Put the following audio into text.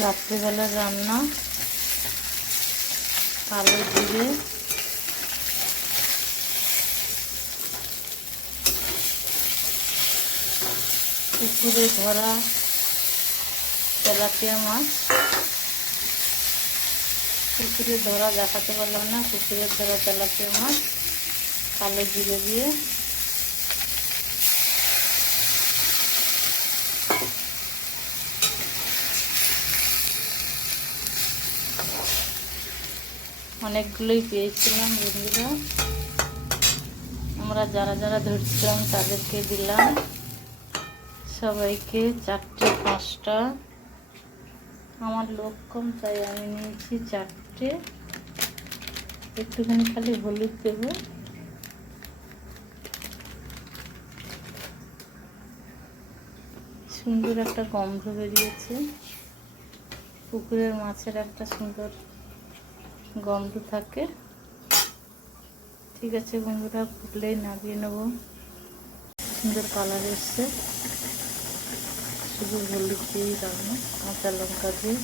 রাত্রিবেলার রান্না, কালো জিরে, পুকুরে ধরা তেলাপিয়া মাছ। পুকুরে ধরা দেখাতে পারলাম না, পুকুরে ধরা তেলাপিয়া মাছ কালো জিরে দিয়ে। অনেকগুলোই পেয়েছিলাম বন্ধুরা, আমরা যারা যারা ধরছিলাম তাদেরকে দিলাম, সবাইকে 4টে 5টা। আমার লোক কম তাই আমি নিয়েছি 4টে। একটুখানি খালি হলুদ দেব। সুন্দর একটা গন্ধ বেরিয়েছে, পুকুরের মাছের একটা সুন্দর গন্ধ থাকে। ঠিক আছে বন্ধুরা, ফুটলেই নামিয়ে নেব। সুন্দর কালার এসছে, শুধু হলুদ দিয়েই রান্না, কাঁচা লঙ্কা দিয়ে।